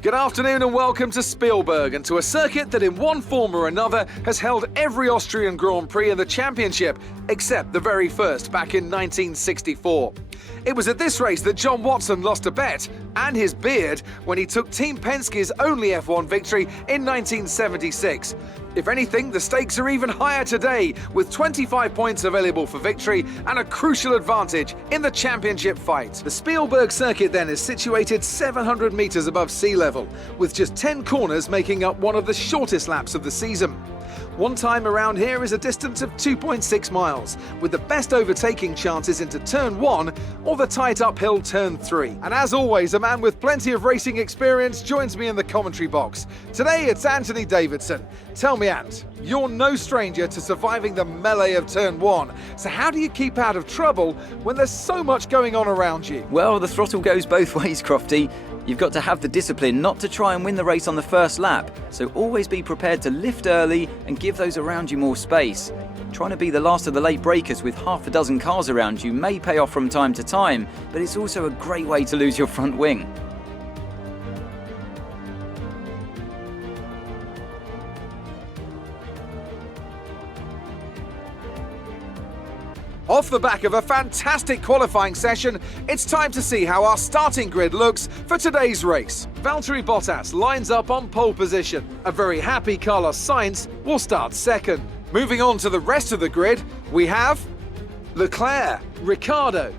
Good afternoon and welcome to Spielberg and to a circuit that in one form or another has held every Austrian Grand Prix in the championship, except the very first back in 1964. It was at this race that John Watson lost a bet and his beard when he took Team Penske's only F1 victory in 1976. If anything, the stakes are even higher today, with 25 points available for victory and a crucial advantage in the championship fight. The Spielberg circuit then is situated 700 metres above sea level, with just 10 corners making up one of the shortest laps of the season. One time around here is a distance of 2.6 miles, with the best overtaking chances into turn 1 or the tight uphill turn 3. And as always, a man with plenty of racing experience joins me in the commentary box. Today it's Anthony Davidson. Tell me, Ant, you're no stranger to surviving the melee of turn 1, so how do you keep out of trouble when there's so much going on around you? Well, the throttle goes both ways, Crofty. You've got to have the discipline not to try and win the race on the first lap, so always be prepared to lift early and give those around you more space. Trying to be the last of the late breakers with half a dozen cars around you may pay off from time to time, but it's also a great way to lose your front wing. Off the back of a fantastic qualifying session, it's time to see how our starting grid looks for today's race. Valtteri Bottas lines up on pole position. A very happy Carlos Sainz will start second. Moving on to the rest of the grid, we have Leclerc, Ricciardo,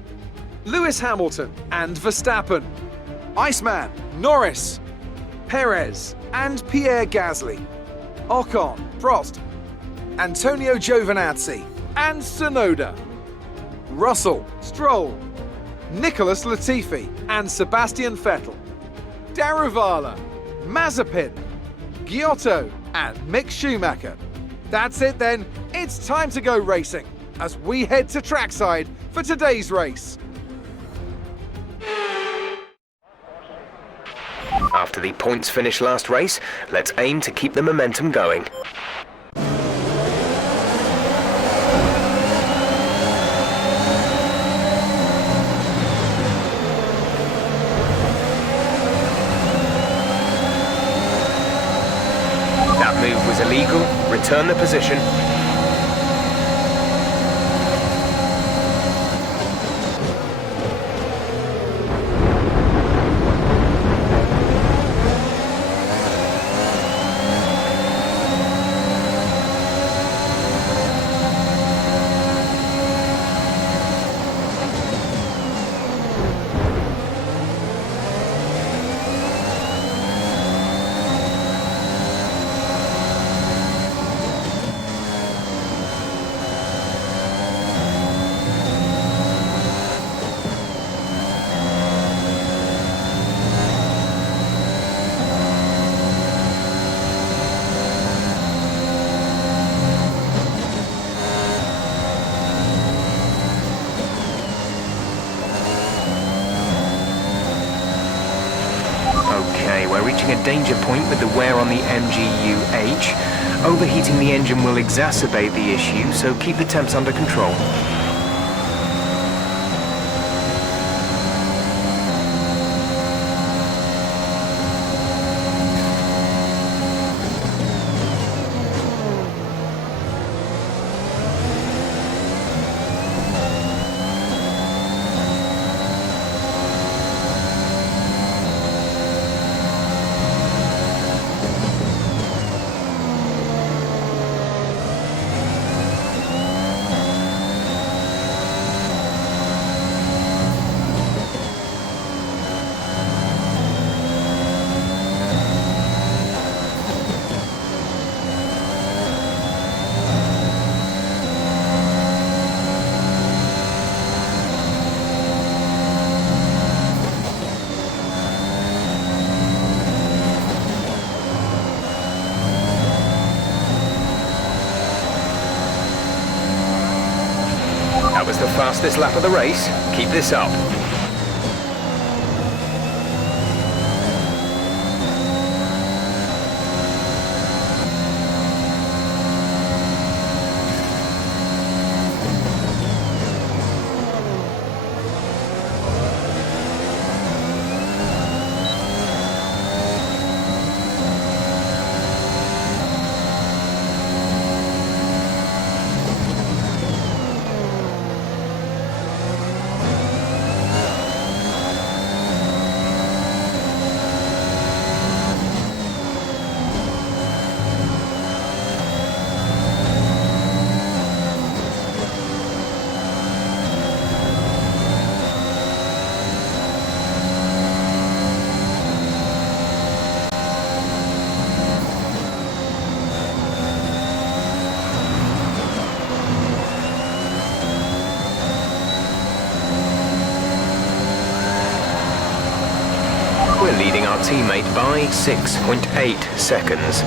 Lewis Hamilton and Verstappen, Iceman, Norris, Perez and Pierre Gasly, Ocon, Prost, Antonio Giovinazzi and Tsunoda, Russell, Stroll, Nicholas Latifi and Sebastian Vettel, Daruvala, Mazepin, Giotto and Mick Schumacher. That's it then, it's time to go racing as we head to trackside for today's race. After the points finish last race, let's aim to keep the momentum going. Move was illegal. Return the position. Okay, we're reaching a danger point with the wear on the MGU-H. Overheating the engine will exacerbate the issue, so keep the temps under control. That was the fastest lap of the race. Keep this up. our teammate by 6.8 seconds.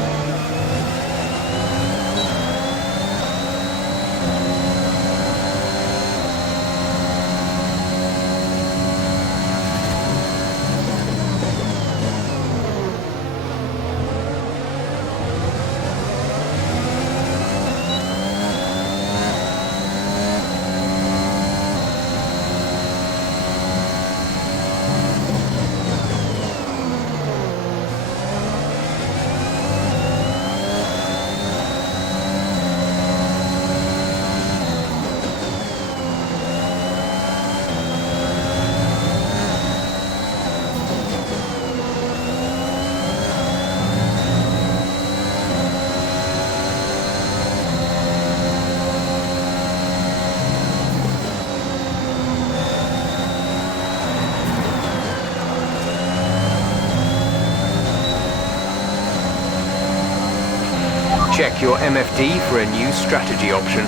Check your MFD for a new strategy option.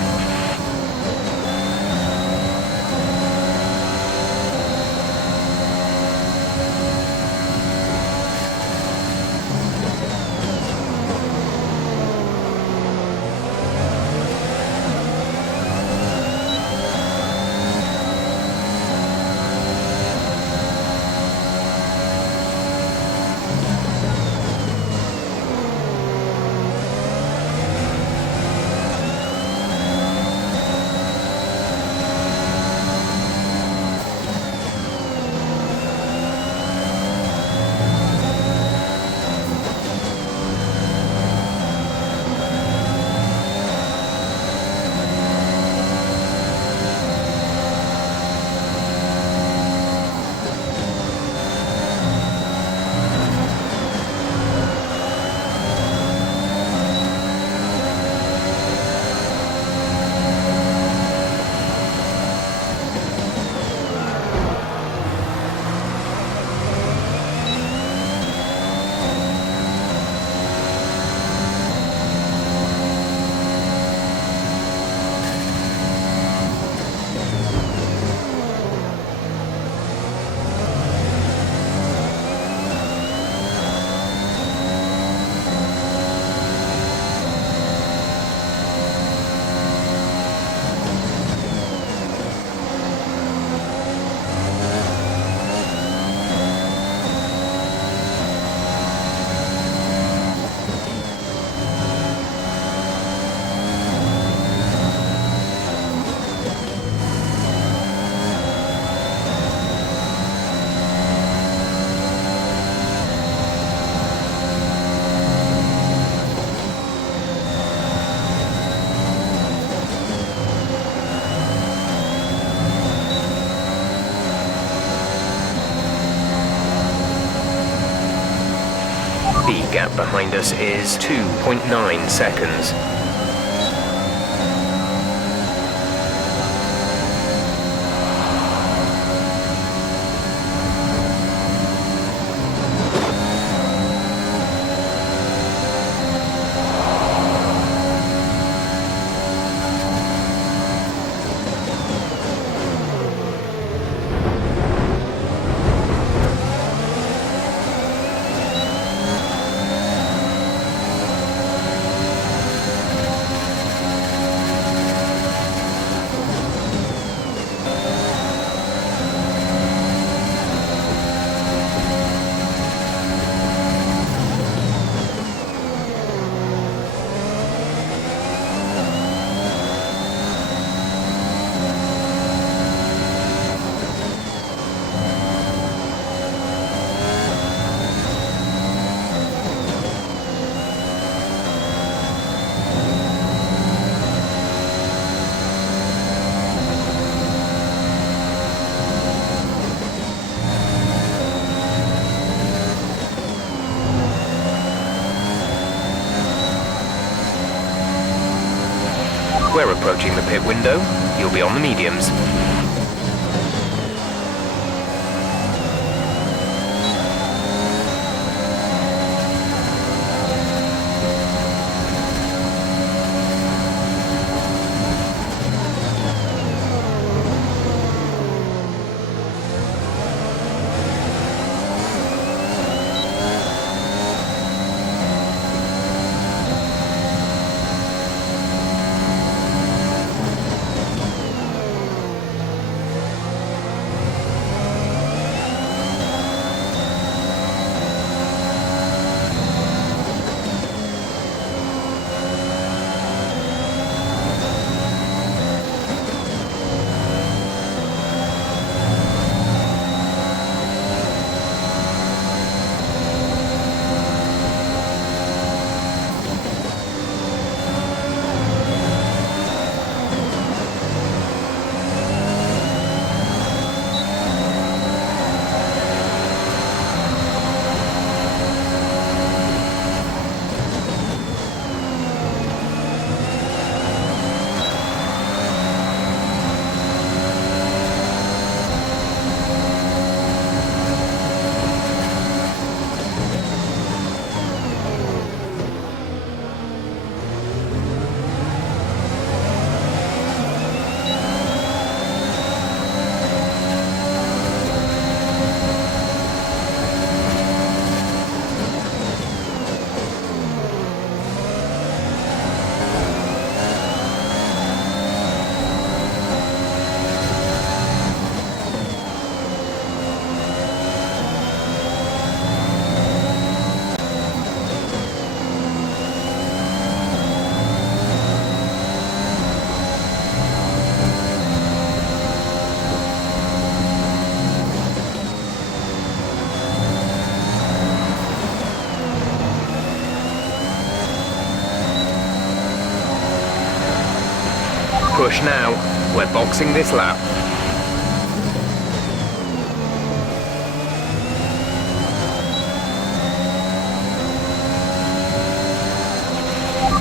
The gap behind us is 2.9 seconds. We're approaching the pit window. You'll be on the mediums. rush now. We're boxing this lap.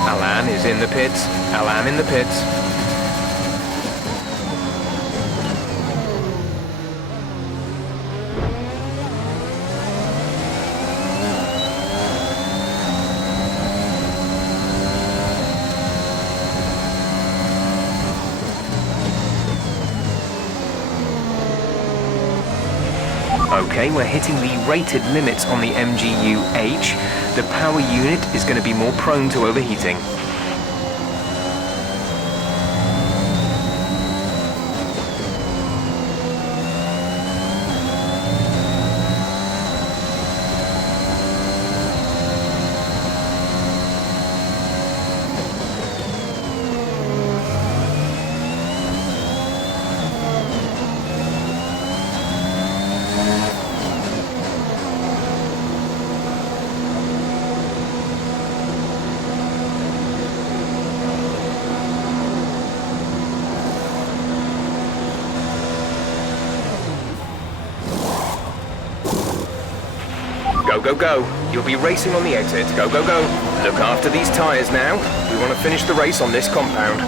Alan is in the pits. Alan in the pits. Okay, we're hitting the rated limits on the MGU-H. The power unit is going to be more prone to overheating. Go, go, go. You'll be racing on the exit. Go, go, go. Look after these tyres now. We want to finish the race on this compound.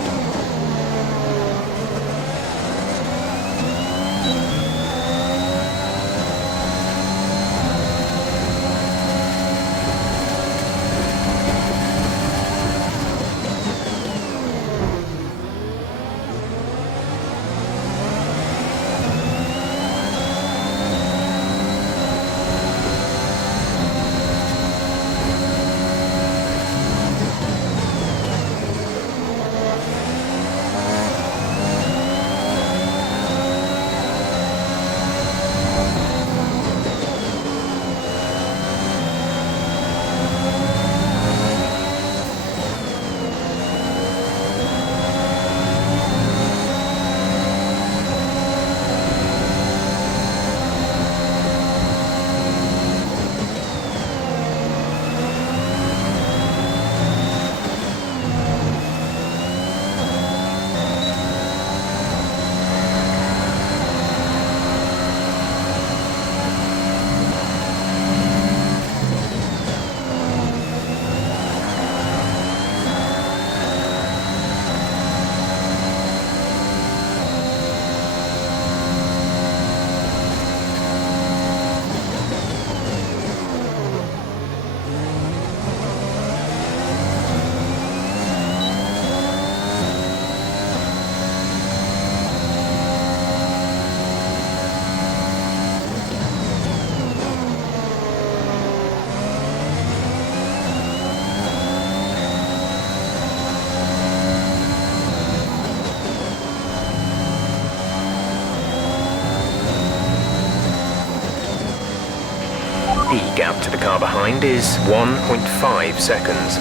The gap to the car behind is 1.5 seconds.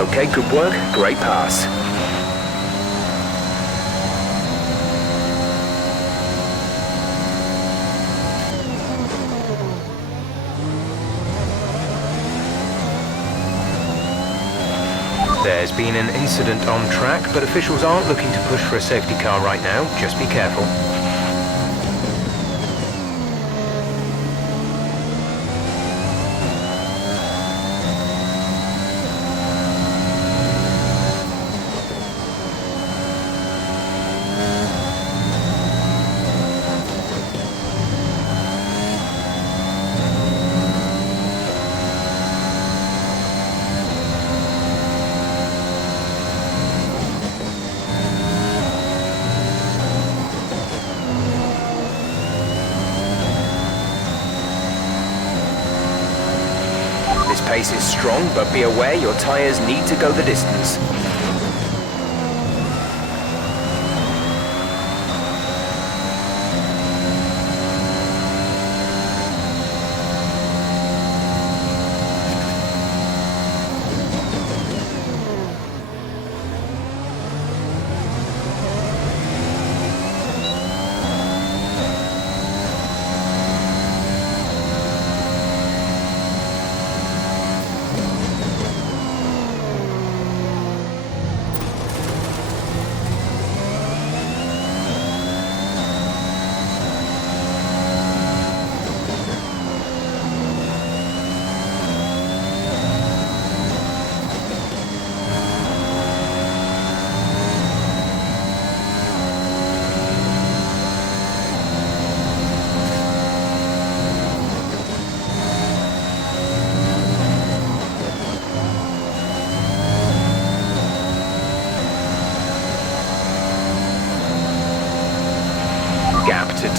Okay, good work, great pass. There's been an incident on track, but officials aren't looking to push for a safety car right now. Just be careful. This pace is strong, but be aware your tyres need to go the distance.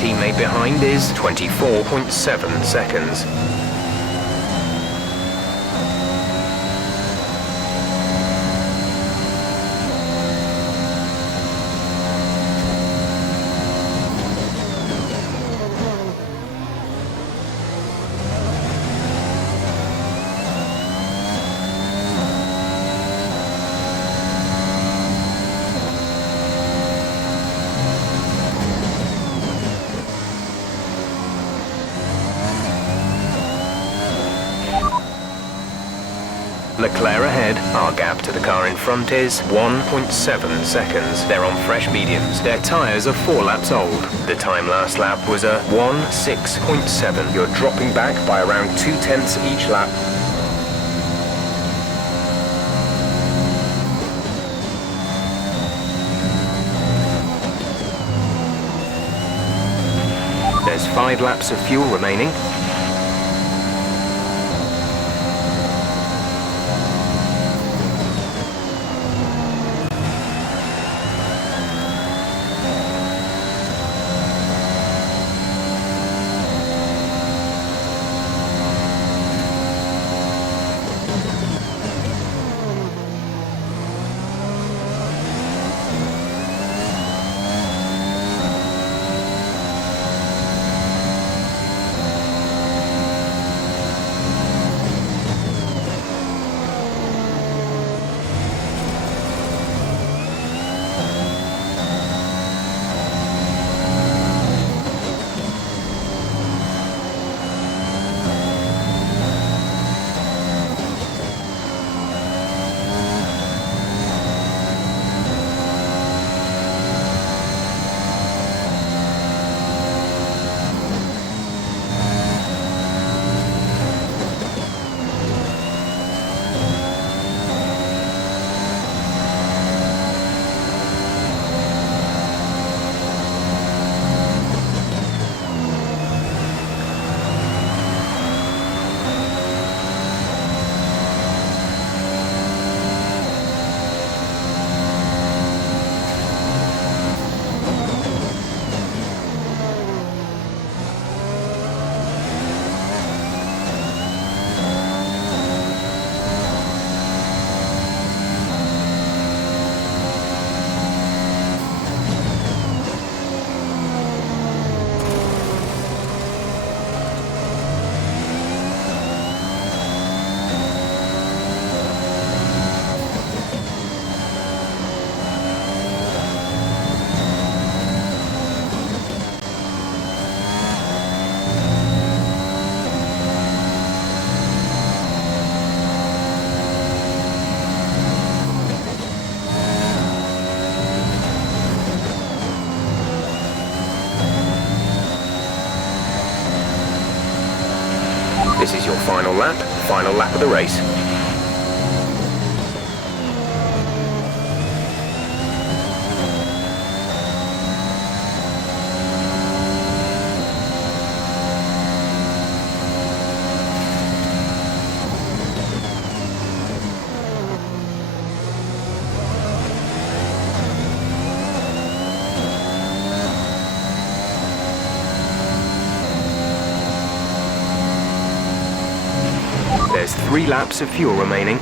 teammate behind is 24.7 seconds. Leclerc ahead. Our gap to the car in front is 1.7 seconds. They're on fresh mediums. Their tyres are 4 laps old. The time last lap was a 1:06.7. You're dropping back by around 0.2 each lap. There's 5 laps of fuel remaining. This is your final lap of the race. There's 3 laps of fuel remaining.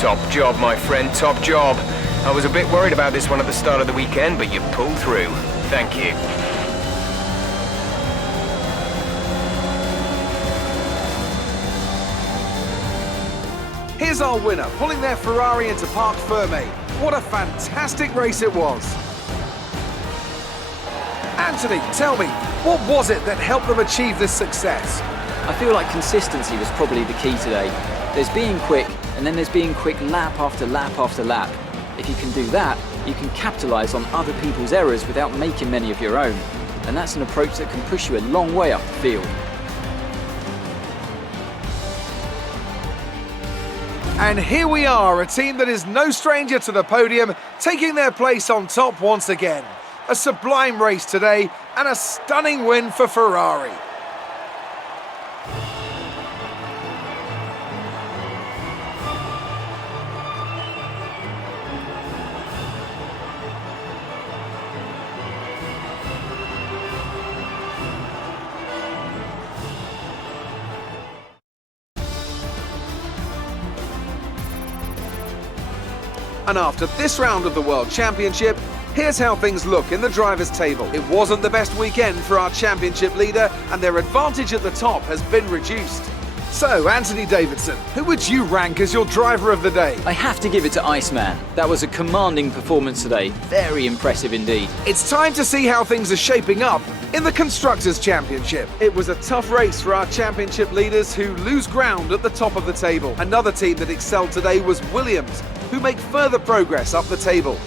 Top job, my friend, top job. I was a bit worried about this one at the start of the weekend, but you pulled through. Thank you. Here's our winner, pulling their Ferrari into Parc Fermé. What a fantastic race it was. Anthony, tell me, what was it that helped them achieve this success? I feel like consistency was probably the key today. There's being quick, and then there's being quick lap after lap after lap. If you can do that, you can capitalise on other people's errors without making many of your own. And that's an approach that can push you a long way up the field. And here we are, a team that is no stranger to the podium, taking their place on top once again. A sublime race today and a stunning win for Ferrari. And after this round of the World Championship, here's how things look in the drivers' table. It wasn't the best weekend for our championship leader, and their advantage at the top has been reduced. So, Anthony Davidson, who would you rank as your driver of the day? I have to give it to Iceman. That was a commanding performance today. Very impressive indeed. It's time to see how things are shaping up in the Constructors' Championship. It was a tough race for our championship leaders who lose ground at the top of the table. Another team that excelled today was Williams, who make further progress up the table.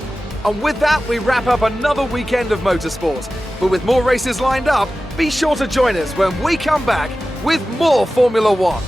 And with that, we wrap up another weekend of motorsport. But with more races lined up, be sure to join us when we come back with more Formula One.